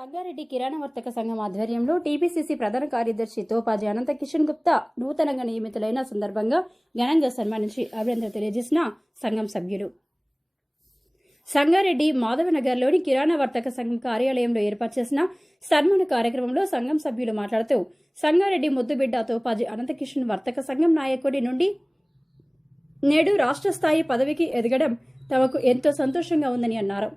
సంగారెడ్డి కిరాణా వర్తక సంఘం ఆధ్వర్యంలో టీపీసీసీ ప్రధాన కార్యదర్శి తోపాజీ అనంత కిషన్ గుప్తా నూతనంగా నియమితులైన సందర్భంగా ఘనంగా సన్మానించి అభినందన తెలియజేసిన సంఘం సభ్యులు. సంగారెడ్డి మాధవనగర్లోని కిరాణా వర్తక సంఘం కార్యాలయంలో ఏర్పాటు చేసిన సన్మాన కార్యక్రమంలో సంఘం సభ్యులు మాట్లాడుతూ సంగారెడ్డి ముద్దుబిడ్డ తోపాజీ అనంతకిషన్ వర్తక సంఘం నాయకుడి నుండి నేడు రాష్ట్ర స్థాయి పదవికి ఎదగడం తమకు ఎంతో సంతోషంగా ఉందని అన్నారు.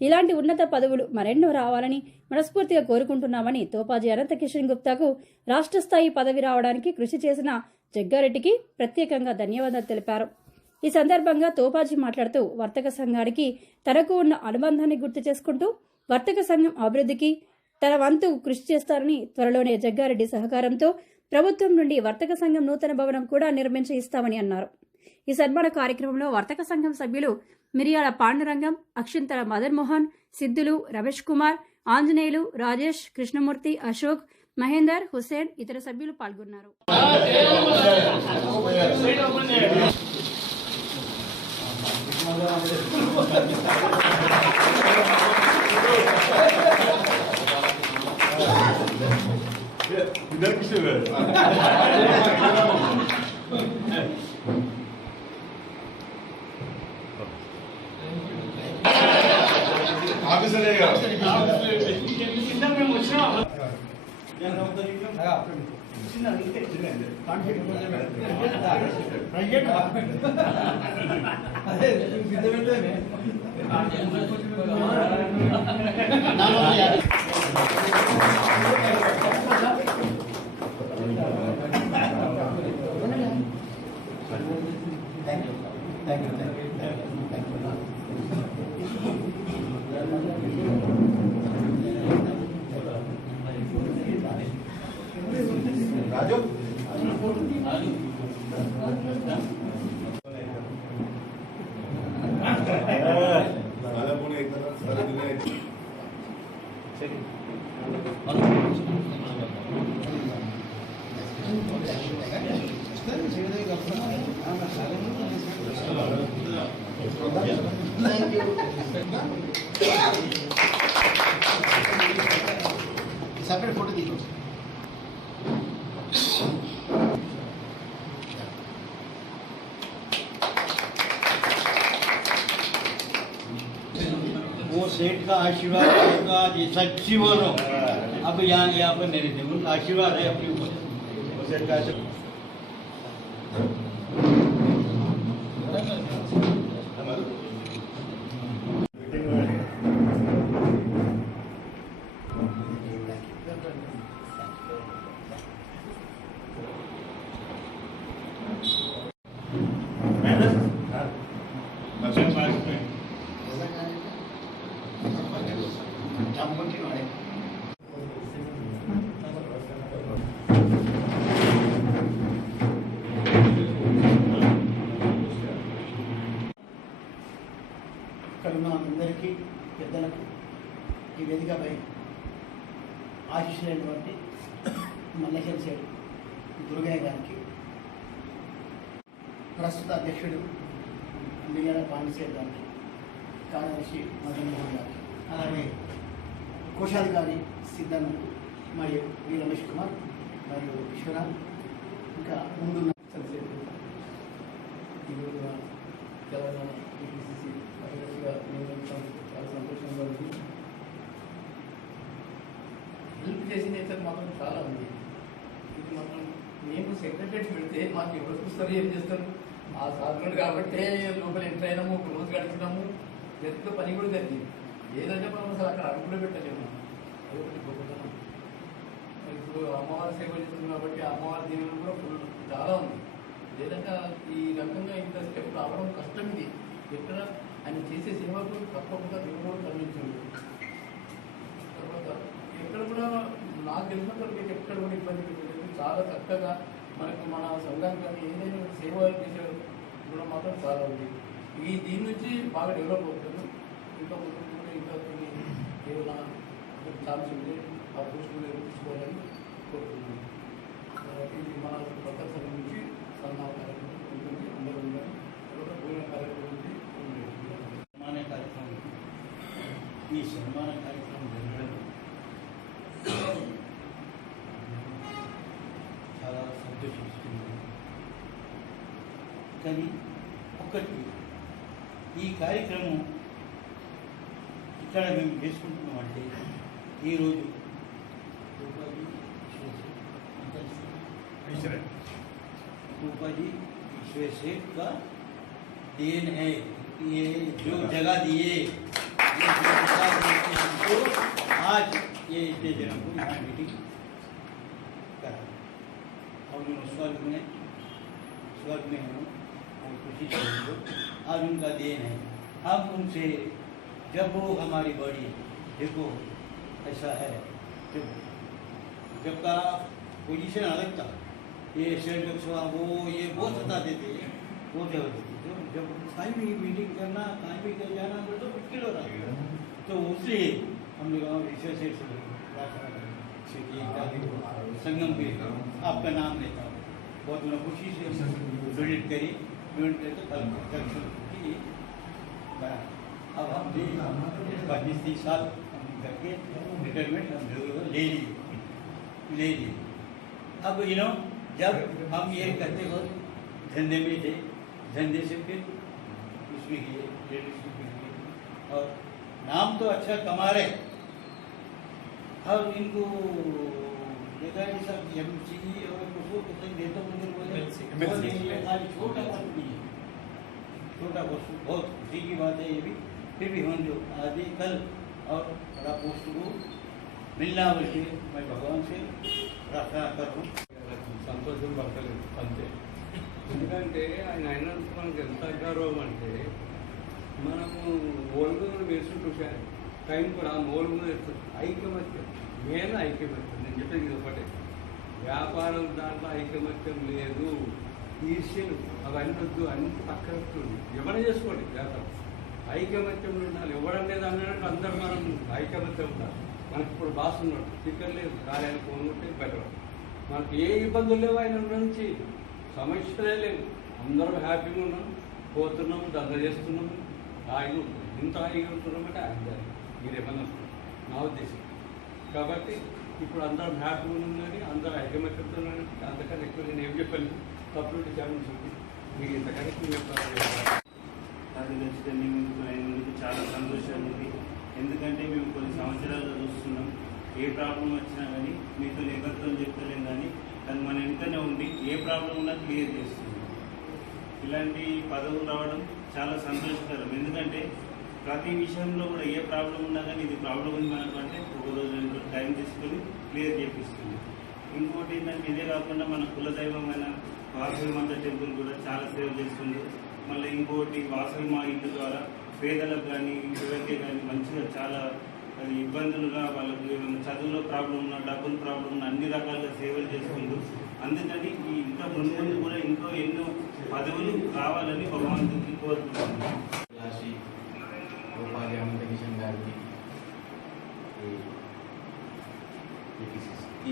ఇలాంటి ఉన్నత పదవులు మరెన్నో రావాలని మనస్ఫూర్తిగా కోరుకుంటున్నామని తోపాజీ అనంత కిషన్ గుప్తాకు రాష్ట్ర స్థాయి పదవి రావడానికి కృషి చేసిన జగ్గారెడ్డికి ప్రత్యేకంగా ధన్యవాదాలు తెలిపారు. ఈ సందర్భంగా తోపాజీ మాట్లాడుతూ వర్తక సంఘానికి తనకు ఉన్న అనుబంధాన్ని గుర్తు చేసుకుంటూ వర్తక సంఘం అభివృద్ధికి తన వంతు కృషి చేస్తారని త్వరలోనే జగ్గారెడ్డి సహకారంతో ప్రభుత్వం నుండి వర్తక సంఘం నూతన భవనం కూడా నిర్మించి ఇస్తామని అన్నారు. ఈ సన్మాన కార్యక్రమంలో వర్తక సంఘం సభ్యులు మిరియాల పాండురంగం అక్షింతల మదన్ మోహన్ సిద్ధులు రమేష్ కుమార్ ఆంజనేయులు రాజేష్ కృష్ణమూర్తి అశోక్ మహేందర్ హుసేన్ ఇతర సభ్యులు పాల్గొన్నారు. ఇద్దరు కిషోర్ గారు ఆఫీసరే గారు రాజు फ़ोटो दीजिए वो सेठ का आशीर्वाद होगा जैसा जीवन हो अब यहाँ यहाँ पर नहीं रहते उनका आशीर्वाद है अपने ऊपर। जामुन ఈ వేదికపై ఆశిస్తున్నటువంటి మల్లెశల్ సేడు దుర్గయ్య గారికి ప్రస్తుత అధ్యక్షుడు మిర్యాల పాండిసేట్ గారికి కార్యదర్శి మదన్ మోహన్ గారికి అలాగే కోశాధికారి సిద్ధన్ మరియు వి రమేష్ కుమార్ మరియు విశ్వనాథ్ ఇంకా ముందున్న ఈరోజు తెలంగాణ టీపీసీసీ కార్యదర్శిగా నియమించడం చాలా సంతోషంగా ఉంది హెల్ప్ చేసిన నేచర్ మాత్రం చాలా ఉంది ఇది మాత్రం మేము సెక్రటరీ పెడితే మాకు ఎవరు చూస్తారు ఏం చేస్తారు? ఆ సాధనుడు కాబట్టే లోపల ఎంటర్ అయినాము ఒక రోజు గడిచినాము. ఎంత పని కూడా జరిగింది. ఏదంటే మనం అసలు అక్కడ అడుగు కూడా పెట్టలేము. అదొకటి గొప్పతనం. ఇప్పుడు అమ్మవారి సేవ చేస్తుంది కాబట్టి అమ్మవారి దీవెన కూడా ఫుల్ చాలా ఉంది. లేదంటే ఈ రకంగా ఇంత స్టెప్ రావడం కష్టం ఇది. ఎక్కడ ఆయన చేసే సేవకు తప్పకుండా దేవుడు కూడా తర్వాత ఎక్కడ కూడా నాకు తెలిసినంత వరకు ఎక్కడ కూడా ఇబ్బంది పెట్టలేదు చాలా చక్కగా మనకు మన సంఘానికి కానీ ఏదైనా సేవ చేసే కూడా మాత్రం చాలా ఉంది. ఈ దీని నుంచి బాగా డెవలప్ అవుతుంది. ఇంకా ముందు కూడా ఇంకా కొన్ని ఏమైనా ఛాన్స్ ఉంటే ఆ పోస్టులు తీసుకోవాలని కోరుతున్నాను ఇది మన పక్కన సంఘం నుంచి సన్మాన కార్యక్రమం ఉంటుంది. అందరూ ఉండాలి. తర్వాత భోజన కార్యక్రమం నుంచి సన్మాన కార్యక్రమం. ఈ సన్మాన కార్యక్రమం కానీ ఒక్కటి ఈ కార్యక్రమం ఇక్కడ మేము చేసుకుంటున్నామంటే ఈరోజు రూపాయి టీచరే रूपा जी ईश्वर सेठ का देन है ये जो जगह दिए ये जो जगह दिए हमको आज ये इतने जनों को यहाँ मीटिंग करा और उन्होंने स्वर्ग में स्वर्ग में हम और खुशी से उनको आज उनका देन है। हम उनसे जब वो हमारी बॉडी देखो ऐसा है जब जब का पोजिशन अलग था ये स्टेट लोकसभा वो ये बहुत सताते थे वो ज़बरदस्ती तो जब कहीं भी मीटिंग करना कहीं भी कहीं जाना तो तो मुश्किल हो रहा है तो उसलिए हम लोग से प्रार्थना करें संगम पे आपका नाम लेता हूँ। बहुत मैं खुशी से डोनेट करी। अब हम भी पच्चीस तीस साल करके रिटायरमेंट हम लोग ले लिए ले लिए अब यू नो जब हम ये करते वक्त धंधे में थे, धंधे से फिर उसमें किए लेडीज़ और नाम तो अच्छा कमा रहे और इनको छोटा पोस्ट नहीं है छोटा पोस्ट बहुत खुशी की बात है ये भी फिर भी हम जो आज ही कल और बड़ा पोस्ट को मिलना बल्कि मैं भगवान से प्रार्थना कर रहा हूँ సంతోషం పడతలేదు అంతే ఎందుకంటే ఆయన అయినందుకు మనకు ఎంత గౌరవం అంటే మనము ఓల్గును వేసుకుంటాం టైం కూడా ఆ ఓల్గును వేస్తుంది ఐకమత్యం మెయిన్ ఐకమత్యం. నేను చెప్పేది ఇది ఒకటే. వ్యాపారం దాంట్లో ఐకమత్యం లేదు. ఈర్ష్యలు అవన్నీ వద్దు అన్ని పక్కన వస్తుంది ఎవరైనా చేసుకోండి? వ్యాపారం. ఐకమత్యంలో ఉండాలి. ఎవడనేది అన్నట్టు అందరూ మనం ఐకమత్యం ఉండాలి. మనకి ఇప్పుడు బాస్ ఉన్నాడు. స్పీకర్ లేదు. కార్యాలయం ఫోన్ ఉంటే బెటర్. మనకి ఏ ఇబ్బందులు లేవు ఆయన నుంచి. సమస్యలే లేవు. అందరం హ్యాపీగా ఉన్నాం. పోతున్నాం దంద చేస్తున్నాం. హాయిగా ఉంటుంది ఇంత హాయిగా ఉంటున్నామంటే ఆయన మీరేమన్నా నా ఉద్దేశం. కాబట్టి ఇప్పుడు అందరం హ్యాపీగా ఉన్నాం అందరూ ఐకమత్యంతో ఉన్నాం అంతకన్నా ఎక్కువ నేను ఏం చెప్పాను తప్పుడు ఛానల్ చూపి. మీకు ఇంతకన్నా ఎక్కువ చెప్పాలి అది ఖచ్చితంగా ముందుకు అయినందుకు చాలా సంతోషంగా ఉంది. ఎందుకంటే మేము కొన్ని సంవత్సరాలుగా చూస్తున్నాం. ఏ ప్రాబ్లం వచ్చినా కానీ మీతో ఎవరితో చెప్తలేం కానీ కానీ మన వెంటనే ఉండి ఏ ప్రాబ్లం ఉన్నా క్లియర్ చేస్తుంది. ఇలాంటి పదవులు రావడం చాలా సంతోషకరం. ప్రతి విషయంలో కూడా ఏ ప్రాబ్లం ఉన్నా కానీ ఇది ప్రాబ్లం ఉంది మనకు అంటే ఒక రోజు రెండు రోజు టైం తీసుకొని క్లియర్ చేపిస్తుంది. ఇంకోటి ఏంటంటే ఇదే కాకుండా మన కులదైవమైన వాసవి మాత టెంపుల్ కూడా చాలా సేవ చేస్తుంది. మళ్ళీ ఇంకోటి వాసవి మా ఇంటి ద్వారా పేదలకు కానీ ఎవరికే కానీ మంచిగా చాలా అది ఇబ్బందులుగా వాళ్ళకి ఏమైనా చదువులో ప్రాబ్లం ఉన్నా డబ్బుల ప్రాబ్లం ఉన్నా అన్ని రకాలుగా సేవలు చేసుకుంటూ అందుకని ఈ ఇంకా ముందు ముందు కూడా ఇంకో ఎన్నో పదవులు కావాలని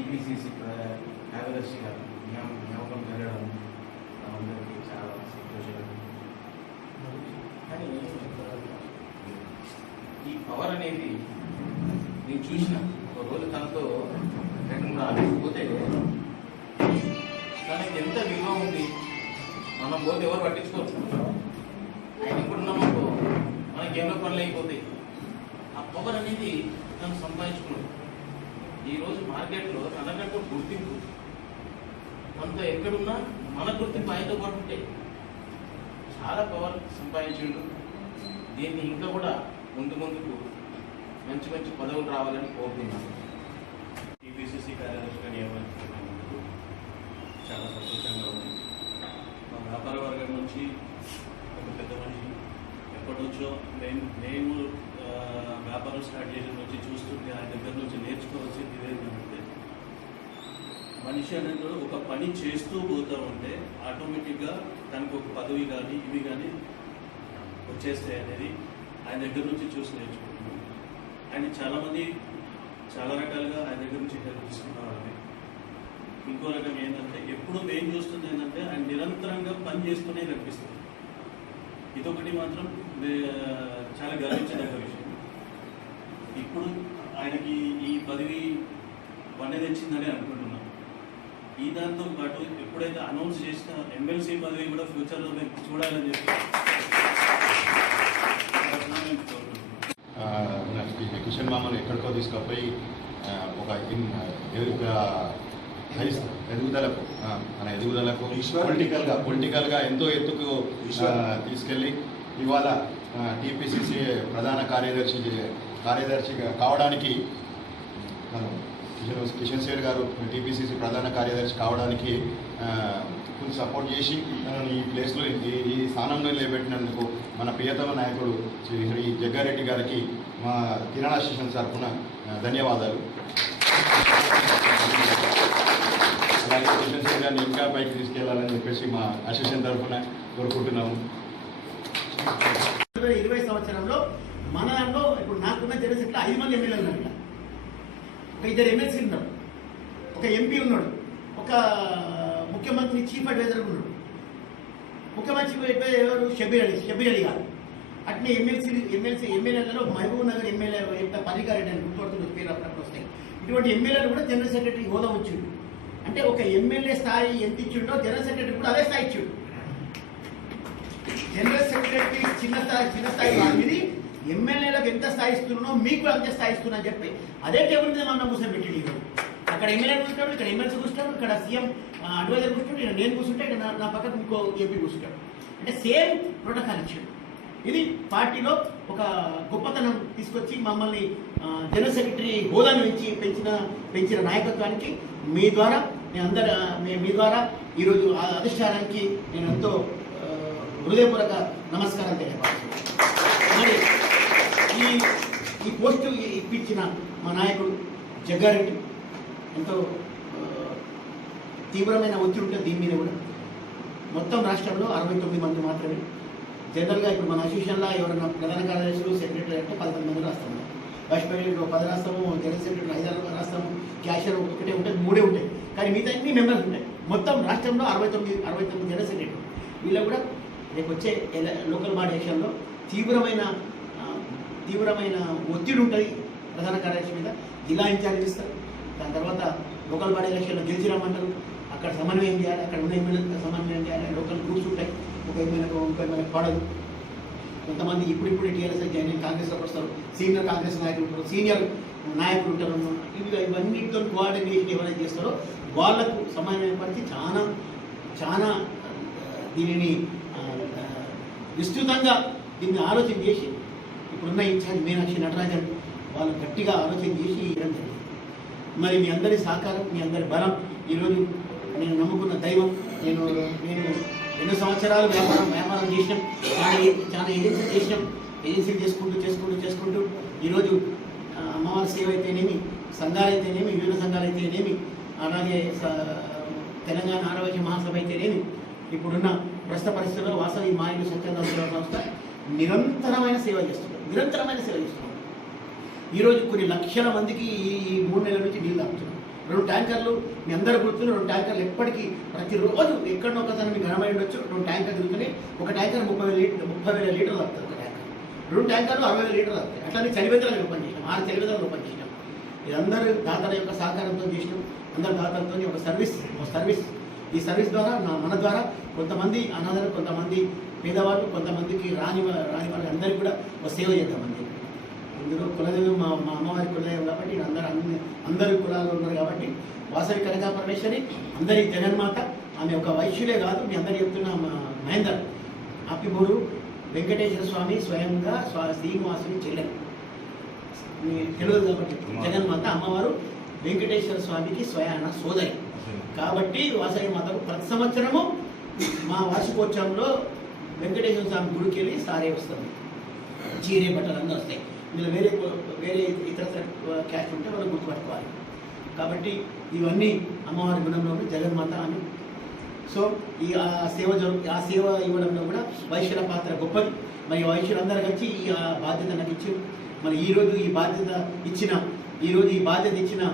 టీపీసీసీ కార్యదర్శి గారు నియామ- నియామకం జరగడం అందరికీ చాలా సంతోషకరం. కానీ ఈ పవర్ అనేది నేను చూసిన ఒక రోజు తనతో రెండు మూడు తనకి ఎంత విలువ ఉంది మనం పోతే ఎవరు పట్టించుకోరు. ఆయన ఇప్పుడు ఉన్నామనుకో మనకి ఎన్నో పనులు అయిపోతాయి. ఆ పవర్ అనేది తను సంపాదించుకున్నాడు. ఈరోజు మార్కెట్లో తనకంటూ గుర్తింపు. కొంత ఎక్కడున్నా మన గుర్తింపు ఆయనతో పాటు ఉంటాయి చాలా పవర్ సంపాదించిండు. దీన్ని ఇంకా కూడా ముందు ముందుకు మంచి మంచి పదవులు రావాలని కోరుతున్నాను. టీపీసీసీ కార్యదర్శిగా నియమించుకున్నందుకు చాలా సంతోషంగా ఉంది. మా వ్యాపార వర్గం నుంచి ఒక పెద్ద మనిషి ఎప్పటి నుంచో నేను నేను వ్యాపారం స్టార్ట్ చేసిన నుంచి చూస్తుంటే ఆయన దగ్గర నుంచి నేర్చుకోవాల్సింది ఇదేంటంటే మనిషి అనేది ఒక పని చేస్తూ పోతూ ఉంటే ఆటోమేటిక్గా తనకు ఒక పదవి కానీ ఇవి కానీ వచ్చేస్తాయి అనేది ఆయన దగ్గర నుంచి చూసి నేర్చుకుంటున్నాను ఆయన చాలామంది చాలా రకాలుగా ఆయన దగ్గర నుంచి హెల్ప్ తీసుకున్నారండి ఇంకో రకం ఏంటంటే ఎప్పుడు మేము చూస్తుంది ఏంటంటే ఆయన నిరంతరంగా పని చేస్తూనే కనిపిస్తుంది. ఇదొకటి మాత్రం చాలా గర్వించదగ్గ విషయం. ఇప్పుడు ఆయనకి ఈ పదవి వన్నె తెచ్చిందని అనుకుంటున్నాం. ఈ దాంతో పాటు ఎప్పుడైతే అనౌన్స్ చేసిన ఎమ్మెల్సీ పదవి కూడా ఫ్యూచర్లో మేము చూడాలని చెప్పి కిషన్ మామను ఎక్కడికో తీసుకుపోయి ఒక ఎదుగుదలకు ఆ, మన ఎదుగుదలకు పొలిటికల్గా పొలిటికల్గా ఎంతో ఎత్తుకు ఆ, తీసుకెళ్ళి ఇవాళ టీపీసీసీ ప్రధాన కార్యదర్శి కార్యదర్శిగా కావడానికి కిషన్ కిషన్ సేర్ గారు టీపీసీసీ ప్రధాన కార్యదర్శి కావడానికి కొంచెం సపోర్ట్ చేసి మనల్ని ఈ ప్లేస్లో ఈ ఈ స్థానంలో నిలబెట్టినందుకు మన ప్రియతమ నాయకుడు శ్రీ జగ్గారెడ్డి గారికి మా కిరాణా శిషన్ తరఫున ధన్యవాదాలు. అలాగే కిషన్ సేర్ గారిని ఇంకా పైకి తీసుకెళ్ళాలని చెప్పేసి మా అసోసియేషన్ తరఫున కోరుకుంటున్నాము. ఇరవై సంవత్సరంలో మన దాంట్లో ఇప్పుడు నాకున్న జనసేనలో ఐదు మంది ఎమ్మెల్యేలు ఉన్నారు ఒక ఇద్దరు ఎమ్మెల్సీ ఉన్నారు. ఒక ఎంపీ ఉన్నాడు. ఒక ముఖ్యమంత్రి చీఫ్ అడ్వైజర్ ఉన్నాడు. ముఖ్యమంత్రి అడ్వైజర్ ఎవరు? షబీర్ అలీ షబీర్ అలీ గారు. అట్నే ఎమ్మెల్సీ ఎమ్మెల్సీ ఎమ్మెల్యేలలో మహబూబ్ నగర్ ఎమ్మెల్యే పల్లికారెడ్డి అని గుర్తుపడుతున్న పేరు అప్పుడప్పుడు వస్తాయి ఇటువంటి ఎమ్మెల్యేలు కూడా జనరల్ సెక్రటరీ హోదా వచ్చిండు. అంటే ఒక ఎమ్మెల్యే స్థాయి ఎంత ఇచ్చిండో జనరల్ సెక్రటరీ కూడా అదే స్థాయి ఇచ్చిండు. జనరల్ సెక్రటరీ చిన్న స్థాయి చిన్న స్థాయి కాదు ఇది ఎమ్మెల్యేలకు ఎంత స్థాయి ఇస్తున్నానో మీకు కూడా అంతే స్థాయి ఇస్తున్నా అని చెప్పి అదే టేబుల్ మీద మనం కూర్చోబెట్టి ఈరోజు. అక్కడ ఎమ్మెల్యే కూర్చుంటాడు ఇక్కడ ఎమ్మెల్సీ కూర్చుంటాడు ఇక్కడ సీఎం అడ్వైజర్ కూర్చుంటాడు ఇక్కడ నేను కూర్చుంటే ఇక్కడ నా- నా పక్కన ఇంకో ఏపీ కూర్చుంటాడు. అంటే సేమ్ ప్రోటోకాల్ ఇచ్చాడు. ఇది పార్టీలో ఒక గొప్పతనం తీసుకొచ్చి మమ్మల్ని జనరల్ సెక్రటరీ హోదాను పెంచి పెంచిన పెంచిన నాయకత్వానికి మీ ద్వారా నేను అందరు మీ- ద్వారా ఈరోజు ఆ అధిష్టానానికి నేను ఎంతో హృదయపూర్వక నమస్కారం తెలియపరుస్తున్నాను. మరి ఈ ఈ పోస్టు ఇప్పించిన మా నాయకుడు జగ్గారెడ్డి ఎంతో తీవ్రమైన ఒత్తిడి ఉంటుంది దీని మీద కూడా. మొత్తం రాష్ట్రంలో అరవై తొమ్మిది మంది మాత్రమే. జనరల్గా ఇప్పుడు మన అసోసియేషన్లో ఎవరైనా ప్రధాన కార్యదర్శులు సెక్రటరీ అంటే పదకొండు మంది రాస్తాము. వైస్ ప్రెసిడెంట్ ఒక పది రాస్తాము జనరల్ సెక్రటరీ ఐదారు రాస్తాము క్యాషియర్ ఒకటే ఉంటాయి మూడే ఉంటాయి. కానీ మిగతా అన్ని మెంబర్స్ ఉంటాయి. మొత్తం రాష్ట్రంలో అరవై తొమ్మిది అరవై తొమ్మిది జనరల్ సెక్రటరీ వీళ్ళు కూడా రేపు వచ్చే లోకల్ బాడీ ఎలక్షన్లో తీవ్రమైన తీవ్రమైన ఒత్తిడి ఉంటుంది ప్రధాన కార్యదర్శి మీద. జిల్లా ఇన్ఛార్జ్ ఇస్తారు. దాని తర్వాత లోకల్ బాడీ ఎలక్షన్లో గెలిచి రమ్మంటారు అక్కడ సమన్వయం చేయాలి అక్కడ ఉన్న ఎమ్మెల్యేలతో సమన్వయం చేయాలి లోకల్ గ్రూప్స్ ఉంటాయి. ఒక ఎమ్మెల్యేకు ఇంకో ఎమ్మెల్యే పడదు. కొంతమంది ఇప్పుడిప్పుడు టీఆర్ఎస్ జాయిన్ అయ్యి కాంగ్రెస్లోకి వస్తారు. సీనియర్ కాంగ్రెస్ నాయకులు ఉంటారు సీనియర్ నాయకులు ఉంటారు ఇవి ఇవన్నిటితో కోఆర్డినేషన్ ఎవరైతే చేస్తారో వాళ్ళకు సమన్వయపరిచి చాలా చాలా దీనిని విస్తృతంగా దీన్ని ఆలోచన చేసి ఇప్పుడున్న ఇన్ఛార్జ్ మీనాక్షి నటరాజన్ వాళ్ళు గట్టిగా ఆలోచన చేసి ఇవ్వడం జరిగింది. మరి మీ అందరి సహకారం మీ అందరి బలం ఈరోజు నేను నమ్ముకున్న దైవం. నేను నేను రెండు సంవత్సరాలు వ్యాపారం వ్యాపారం చేసినాం. చాలా చాలా ఏజెన్సీలు చేసినాం. ఏజెన్సీలు చేసుకుంటూ చేసుకుంటూ చేసుకుంటూ ఈరోజు అమ్మవారి సేవ అయితేనేమి సంఘాలు అయితేనేమి వివిధ సంఘాలు అయితేనేమి అలాగే తెలంగాణ ఆరోగ్య మహాసభ అయితేనేమి ఇప్పుడున్న ప్రస్తుత పరిస్థితుల్లో వాసవి మాయలు సత్యంగా సంస్థ నిరంతరమైన సేవ చేస్తున్నారు నిరంతరమైన సేవ చేస్తున్నారు ఈరోజు కొన్ని లక్షల మందికి ఈ మూడు నెలల నుంచి నీళ్ళు తాగుతున్నారు రెండు ట్యాంకర్లు మీ అందరు గుర్తున్న రెండు ట్యాంకర్లు ఎప్పటికీ ప్రతిరోజు ఎక్కడో ఒకసారి మీకు గణమై ఉండొచ్చు. రెండు ట్యాంకర్ తిరుగుతున్నాయి ఒక ట్యాంకర్ ముప్పై వేల లీటర్ ముప్పై వేల లీటర్లు తాగుతుంది ఒక ట్యాంకర్. రెండు ట్యాంకర్లు అరవై వేల లీటర్లు వస్తాయి అట్లానే చలివేతలు ఓపెన్ చేసినాం. ఆరు చలివేతలు ఓపెన్ చేసినాం. ఇదందరూ దాతల యొక్క సహకారంతో చేసినాం. అందరు దాతలతో ఒక సర్వీస్ ఒక సర్వీస్. ఈ సర్వీస్ ద్వారా నా మన ద్వారా కొంతమంది అనాథలు కొంతమంది పేదవాళ్ళు కొంతమందికి రాని రాని వాళ్ళకి అందరికీ కూడా ఒక సేవ చేద్దామని చెప్పి ఇందులో కులదేవి మా మా అమ్మవారి కులదేవి కాబట్టి అందరు అన్ని అందరి కులాలు ఉన్నారు కాబట్టి వాసవి కనకా పరమేశ్వరి అందరి జగన్మాత ఆమె ఒక వైశ్యులే కాదు మీ అందరు చెప్తున్న మా మహేందర్ అప్పిబూరు వెంకటేశ్వర స్వామి స్వయంగా స్వా శ్రీనివాసుని చెల్లెలు. తెలియదు కాబట్టి జగన్మాత అమ్మవారు వెంకటేశ్వర స్వామికి స్వయాన సోదరి. కాబట్టి వాసవి మాతకు ప్రతి సంవత్సరము మా వార్షికోత్సవంలో వెంకటేశ్వర స్వామి గుడికి వెళ్ళి సారే వస్తుంది. చీరే బట్టలు అన్నీ వస్తాయి. ఇందులో వేరే వేరే ఇతర క్యాస్ట్ ఉంటే వాళ్ళు గుర్తుపట్టుకోవాలి. కాబట్టి ఇవన్నీ అమ్మవారి గుణంలో జగన్మాత అని. సో ఈ ఆ సేవ ఆ సేవ ఇవ్వడంలో కూడా వైశ్యుల పాత్ర గొప్పది. మరి వైశ్యులందరూ కలిసి ఈ బాధ్యత నాకు ఇచ్చి మరి ఈరోజు ఈ బాధ్యత ఇచ్చిన ఈరోజు ఈ బాధ్యత ఇచ్చిన